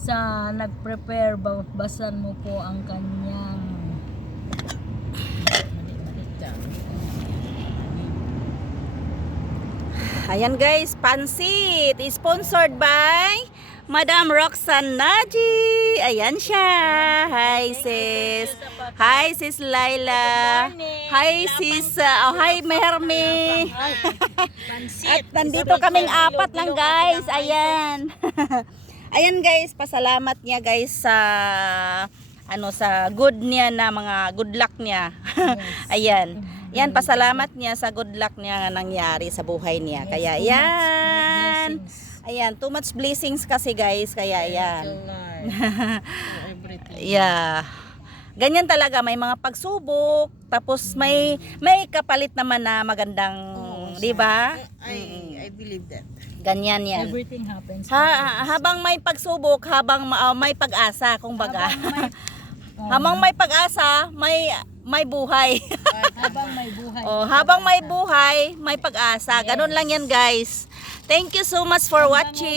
sa nag-prepare, basan mo po ang kanyang Ayan guys, pansit. Sponsored by Madam Roxanne Naji. Ayan siya. Hi sis. Hi sis Laila. Hi sis. Hi Merme. At nandito kaming apat lang guys. Ayan. Ayan guys, pasalamat niya guys sa sa good niya na mga good luck niya. Ayan. Yan, pasalamat niya sa good luck niya na nangyari sa buhay niya. Kaya yan. Ayan, too much blessings kasi guys. Kaya yan. Yeah. Ganyan talaga, may mga pagsubok, tapos may kapalit naman na magandang, 'di ba? I believe that. Ganyan yan. everything happens. Habang may pagsubok, habang may pag-asa, kumbaga. Habang may pag-asa, may buhay. Habang may buhay. Habang may buhay, may pag-asa. Ganun lang yan, guys. Thank you so much for watching.